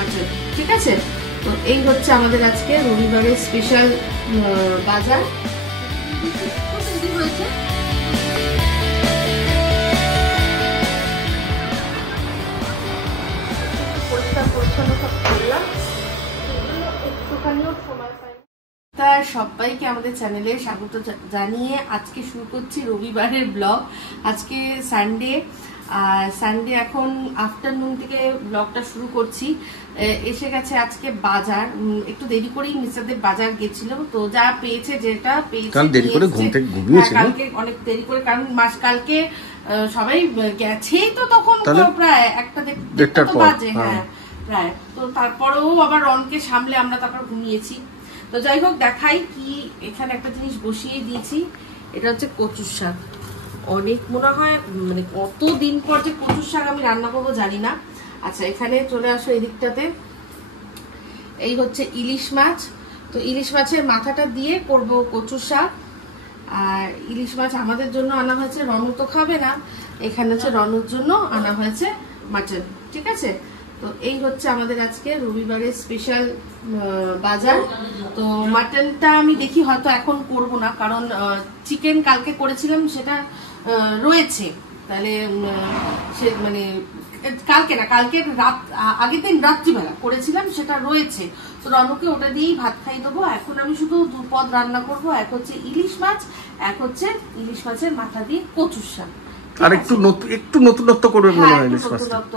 Mutton. ঠিক আছে, তো এই হচ্ছে আমাদের আজকে রবিবারের স্পেশাল বাজার। হয়েছে পরিষ্কার পরিচ্ছন্ন সব করলাম, একটুখানিও সময় পাই। তা সবাইকে আমাদের চ্যানেলে স্বাগত জানিয়ে আজকে শুরু করছি রবিবারের ব্লগ। আজকে সানডে, সানডে এখন আফটারনুন থেকে ব্লগটা শুরু করছি। এসে গেছে আজকে বাজার, একটু দেরি করেই মিস্টারদের বাজার গেছিল, তো যা পেয়েছে যেটা পেয়েছে কালকে অনেক দেরি করে, কারণ কালকে সবাই গেছেই তো তখন প্রায় 1টা বাজে। হ্যাঁ প্রায়, তো তারপরেও আবার রনকে সামলে আমরা তারপর ঘুমিয়েছি। তো যাই হোক দেখাই কি, এখানে একটা জিনিস বসিয়ে দিয়েছি, এটা হচ্ছে কচুর শাক। অনেক মনে হয় মানে কতদিন পর যে কচুর শাক আমি রান্না করবো জানি না। আচ্ছা এখানে চলে আসো এদিকটাতে, এই হচ্ছে ইলিশ মাছ। তো ইলিশ মাছের মাথাটা দিয়ে করব কচুর শাক। আর ইলিশ মাছ আমাদের জন্য আনা হয়েছে, রনু তো খাবে না, এখানে হচ্ছে রনুর জন্য আনা হয়েছে মাটন। ঠিক আছে, তো এই হচ্ছে আমাদের আজকে রবিবারের স্পেশাল বাজার। তো মাটনটা আমি দেখি হয়তো এখন করব না, কারণ চিকেন কালকে করেছিলাম সেটা রয়েছে, তাহলে সে মানে কালকে না, কালকে আগের দিন রাত্রিবেলা করেছিলাম সেটা রয়েছে, তো রনুকে ওটা দিয়েই ভাত খাই দেবো। এখন আমি শুধু 2 পদ রান্না করব, এক হচ্ছে ইলিশ মাছ, এক হচ্ছে ইলিশ মাছের মাথা দিয়ে কচুর শাক। আর একটু নতুনত্ব করবে মনে হয় ইলিশ মাছটা, নতুনত্ব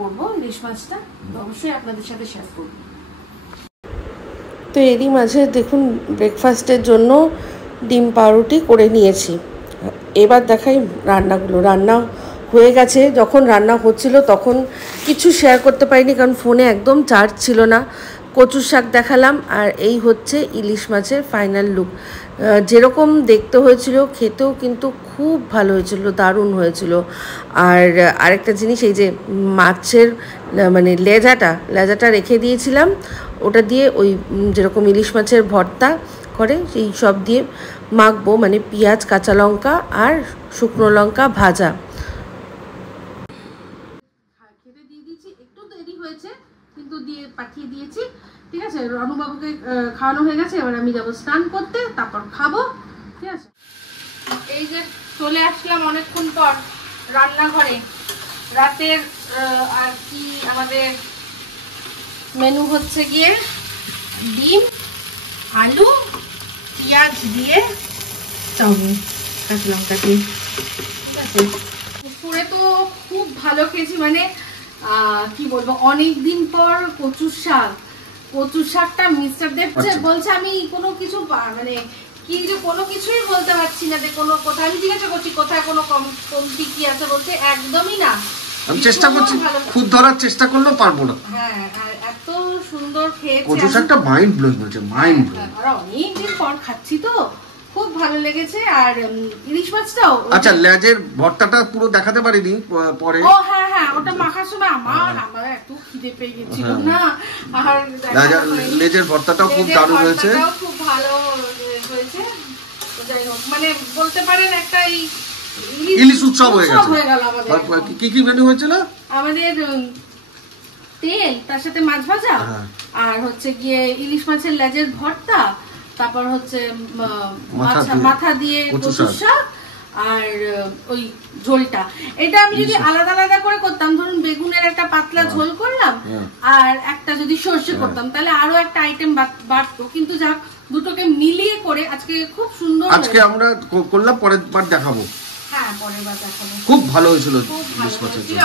করব ইলিশ মাছটা, অবশ্যই আপনাদের সাথে শেয়ার করব। তো এরই মাঝে দেখুন ব্রেকফাস্টের জন্য ডিম পাউরুটি করে নিয়েছি। এবার দেখাই রান্নাগুলো। রান্না হয়ে গেছে, যখন রান্না হচ্ছিল তখন কিছু শেয়ার করতে পারিনি, কারণ ফোনে একদম চার্জ ছিল না। কচুর শাক দেখালাম, আর এই হচ্ছে ইলিশ মাছের ফাইনাল লুক। যেরকম দেখতে হয়েছিল খেতেও কিন্তু খুব ভালো হয়েছিল, দারুণ হয়েছিল। আর আরেকটা জিনিস, এই যে মাছের মানে লেজাটা রেখে দিয়েছিলাম, ওটা দিয়ে ওই যেরকম ইলিশ মাছের ভর্তা করে সেই সব দিয়ে মাখবো, মানে পেঁয়াজ, কাঁচা লঙ্কা আর শুকনো লঙ্কা ভাজা। খেতে দিয়ে দিয়েছি, একটু দেরি হয়েছে কিন্তু দিয়ে পাঠিয়ে দিয়েছি। ঠিক আছে, রনুবাবুকে খাওয়ানো হয়ে গেছে, এবার আমি যাবো স্নান করতে, তারপর খাবো। ঠিক আছে, এই যে চলে আসলাম অনেকক্ষণ পর রান্নাঘরে। রাতের আর কি আমাদের মেনু হচ্ছে গিয়ে ডিম, আলু, পেঁয়াজ দিয়ে চাউমিন, কাঁচা লঙ্কা দিয়ে। ঠিক আছে, দুপুরে তো খুব ভালো খেয়েছি, মানে কি বলবো, অনেকদিন পর কচুর শাকটা মিস্টার দেব বলছে আমি কোনো কিছু মানে কি যে কোনো কিছুই বলতে পারছি না, যে কোনো কোথায় আমি জিজ্ঞাসা করছি কোথায় কোনো কমতি কি আছে, বলছে একদমই না, আমি চেষ্টা করছি, খুদ ধরার চেষ্টা করলেও পারবো না। হ্যাঁ, আর এত সুন্দর খেয়েছে, কচুর শাকটা মাইন্ড ব্লোয়িং হচ্ছে, মাইন্ড ব্লোয়িং। আর অনেকদিন পর খাচ্ছি তো খুব ভালো লেগেছে। আর ইলিশ মাছটাও, আচ্ছা লেজের ভর্তাটা পুরো দেখাতে পারিনি পরে। ও হ্যাঁ হ্যাঁ, ওটা মাখার সময় আমার এত খিদে পেয়ে গেছিল না, আর লেজের ভর্তাটাও খুব দারুণ হয়েছে, খুব ভালো হয়েছে। যাই হোক, মানে বলতে পারেন একটা ইলিশ উৎসব হয়ে গেল আমাদের। কি কি মেনু হয়েছিল আমাদের? তেল, তার সাথে মাছ ভাজা, আর হচ্ছে গিয়ে ইলিশ মাছের লেজের ভর্তা, তারপর হচ্ছে মাথা দিয়ে কচুর শাক, আর ওই ঝোলটা। এটা আমি যদি আলাদা আলাদা করে করতাম, ধরুন বেগুনের একটা পাতলা ঝোল করলাম আর একটা যদি সর্ষে করতাম, তাহলে আরো একটা আইটেম বাড়তো, কিন্তু যাক দুটোকে মিলিয়ে করে আজকে খুব সুন্দর। আজকে আমরা করলাম, পরের বার দেখাবো। হ্যাঁ, পরের বার দেখাবো। খুব ভালো হয়েছিল।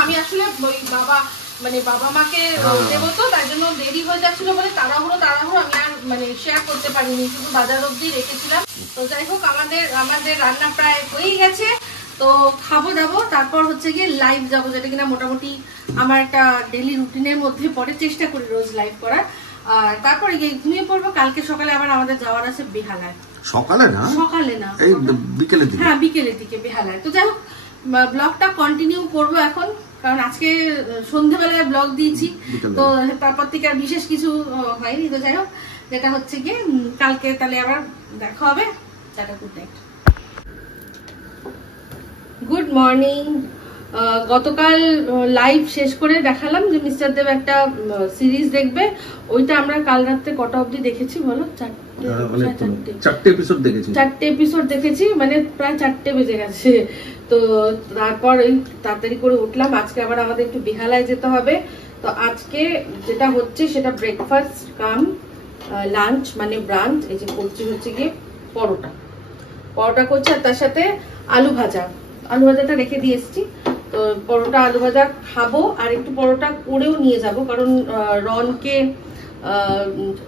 আমি আসলে ওই বাবা মাকে দেবো তো, তাই জন্য দেরি হয়ে যাচ্ছিল বলে তাড়াহুড়ো আমি আর মানে শেয়ার করতে পারিনি, শুধু বাজার অবধি রেখেছিলাম। তো যাই হোক, আমাদের রান্না প্রায় হয়েই গেছে, তো খাবো দাবো, তারপর হচ্ছে গিয়ে লাইভ যাবো, যেটা কিনা মোটামুটি আমার একটা ডেলি রুটিনের মধ্যে পরে, চেষ্টা করি রোজ লাইভ করার। আর তারপরে গিয়ে ঘুমিয়ে পড়বো। কালকে সকালে আবার আমাদের যাওয়ার আছে বেহালায়। সকালে না, এই বিকেলের দিকে। হ্যাঁ, বিকেলের দিকে বেহালায়। তো যাই হোক, ব্লগটা কন্টিনিউ করবো এখন, কারণ আজকে সন্ধ্যেবেলায় ব্লগ দিয়েছি, তো তারপর থেকে আর বিশেষ কিছু হয়নি। তো যাই হোক, যেটা হচ্ছে গিয়ে কালকে তাহলে আবার দেখা হবে। Tata, good night, good morning. গতকাল লাইভ শেষ করে দেখালাম যে মিস্টার দেব একটা সিরিজ দেখবে, ওইটা আমরা কাল রাতে কটা অবধি দেখেছি বলো? 4টে এপিসোড দেখেছি, মানে প্রায় 4টে বেজে গেছে। তো তারপর এই তাড়াতাড়ি করে উঠলাম, আজকে আবার আমাদের একটু বেহালায় যেতে হবে। তো আজকে যেটা হচ্ছে সেটা ব্রেকফাস্ট কাম লাঞ্চ মানে ব্রাঞ্চ। এই যে করছি হচ্ছে গিয়ে পরোটা করছি, আর তার সাথে আলু ভাজাটা রেখে দিয়ে এসছি। তো পরোটা আলু ভাজা খাবো, আর একটু পরোটা করেও নিয়ে যাব, কারণ রনকে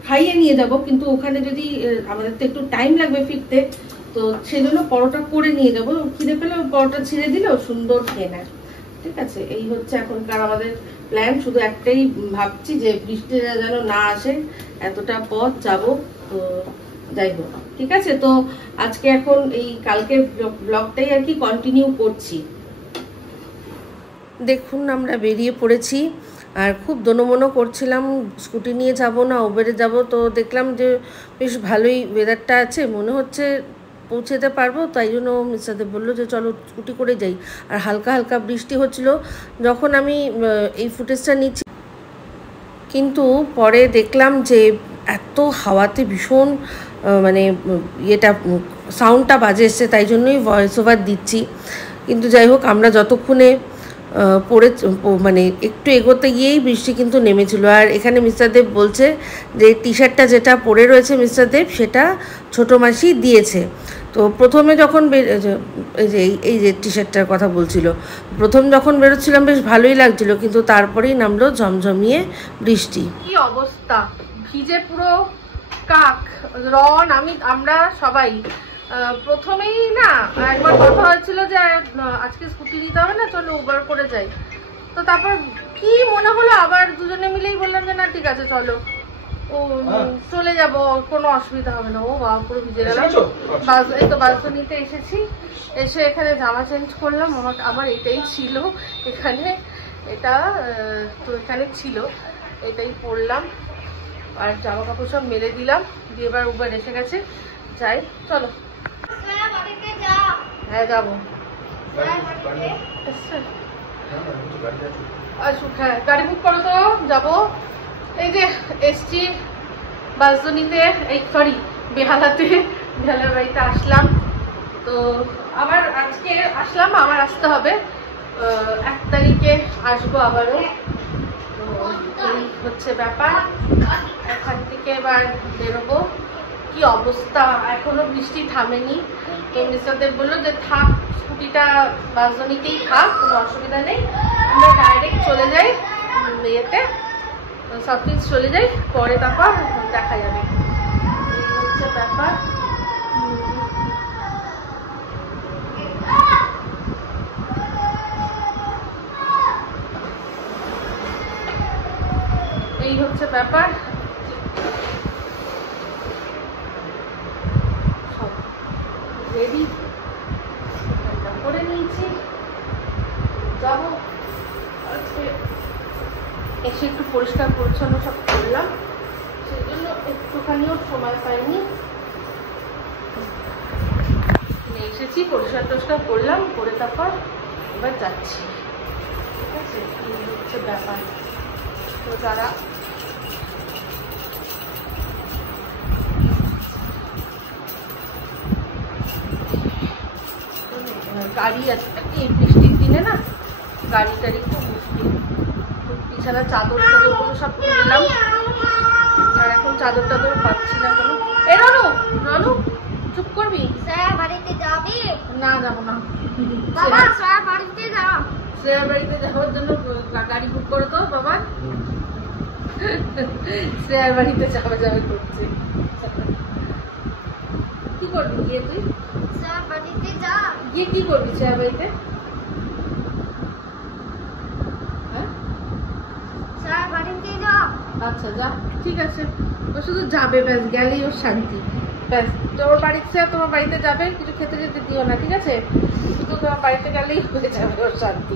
খাইয়ে নিয়ে যাব, কিন্তু ওখানে যদি আমাদের তো একটু টাইম লাগবে ফিরতে, তো সেই জন্য পরোটা করে নিয়ে যাবো। খিদে পেলে পরোটা ছিঁড়ে দিলেও সুন্দর খেয়ে নেয়। ঠিক আছে, এই হচ্ছে এখনকার আমাদের প্ল্যান। শুধু একটাই ভাবছি যে বৃষ্টিটা যেন না আসে, এতটা পথ যাব। তো যাই হোক, ঠিক আছে। তো আজকে এখন এই কালকের ব্লগটাই আর কি কন্টিনিউ করছি। দেখুন আমরা বেরিয়ে পড়েছি, আর খুব দোনোমনো করছিলাম স্কুটি নিয়ে যাব না উবেরে যাব। তো দেখলাম যে বেশ ভালোই ওয়েদারটা আছে, মনে হচ্ছে পৌঁছে যেতে পারবো। তাই জন্য মিস্টার দেব বললো যে চলো স্কুটি করে যাই, আর হালকা হালকা বৃষ্টি হচ্ছিল যখন আমি এই ফুটেজটা নিচ্ছি। কিন্তু পরে দেখলাম যে এত হাওয়াতে ভীষণ মানে ইয়েটা সাউন্ডটা বাজে এসছে, তাই জন্যই ভয়েস ওভার দিচ্ছি। কিন্তু যাই হোক, আমরা যতক্ষণে মানে একটু এগোতে গিয়েই বৃষ্টি কিন্তু নেমেছিল। আর এখানে মিস্টার দেব বলছে যে টি শার্টটা যেটা পরে রয়েছে মিস্টার দেব, সেটা ছোটো মাসি দিয়েছে। তো প্রথমে যখন এই যে টি শার্টটার কথা বলছিল, প্রথম যখন বেরোচ্ছিলাম বেশ ভালোই লাগছিল, কিন্তু তারপরেই নামলো ঝমঝমিয়ে বৃষ্টি। কি অবস্থা, ভিজে পুরো কাক। রন আমরা সবাই প্রথমেই না একবার কথা হয়েছিল যে আজকে স্কুটি নিতে হবে না, চলো উবার করে যাই। তো তারপর কি মনে হলো, আবার দুজনে মিলেই বললাম যে না ঠিক আছে চলো, ও চলে যাব, কোনো অসুবিধা হবে না। ও বাবা পুরো ভিজে গেলাম। এই তো বালকনিতে এসেছি, এসে এখানে জামা চেঞ্জ করলাম। আমার এটাই ছিল এখানে, এটা তো এখানে ছিল, এটাই পরলাম, আর জামা কাপড় সব মেলে দিলাম, দিয়ে এবার উবার এসে গেছে, যাই চলো। হ্যাঁ যাবো, আসুক, হ্যাঁ গাড়ি বুক করো তো যাবো। এই যে এসছি বাসজনিতে, এই সরি বেহালাতে, বেহালার বাড়িতে আসলাম। তো আবার আজকে আসলাম, আবার আসতে হবে, 1 তারিখে আসবো আবারও। তো এই হচ্ছে ব্যাপার, এখান থেকে এবার বেরোবো। কি অবস্থা, এখনো বৃষ্টি থামেনি। তো মিস্টার দেব বললো যে থাক, স্কুটিটা বাসজনিতেই থাক, কোনো অসুবিধা নেই, আমরা ডাইরেক্ট চলে যাই ইয়েতে, সাউথ ইস্ট চলে যাই, পরে তারপর দেখা যাবে। এই হচ্ছে ব্যাপার। এই হচ্ছে ব্যাপার। সব রেডি করে নিয়েছি, যাবো। এসে একটু পরিষ্কার পরিচ্ছন্ন সব করলাম, সেই জন্য একটুখানিও সময় পাইনি। এসেছি, পরিষ্কার টরিষ্কার করলাম, করে তারপর এবার যাচ্ছি। ঠিক আছে, এই হচ্ছে ব্যাপার। তো যারা গাড়ি আছে, এই বৃষ্টির দিনে না গাড়ি টাড়ি খুব মুশকিল। বিছানা চাদর টাদরগুলো সব কিনলাম, আর এখন চাদর টাদর পাচ্ছি না কোনো। এ রনু, রনু চুপ করবি? বাড়িতে যাবি? না যাবো না বাবা, শ্রেয়ার বাড়িতে যাও। শ্রেয়ার বাড়িতে যাওয়ার জন্য গাড়ি বুক করো তো বাবা। শ্রেয়ার বাড়িতে যাবে করছে। কি করবি গিয়ে তুই? শ্রেয়ার বাড়িতে যা, গিয়ে কি করবি শ্রেয়ার বাড়িতে? আচ্ছা যা, ঠিক আছে, ও শুধু যাবে, ব্যাস গেলেই ওর শান্তি। ব্যাস তোমার বাড়িতে, তোমার বাড়িতে যাবে, কিছু খেতে যেতে দিও না, ঠিক আছে? শুধু তোমার বাড়িতে গেলেই হয়ে যাবে ওর শান্তি।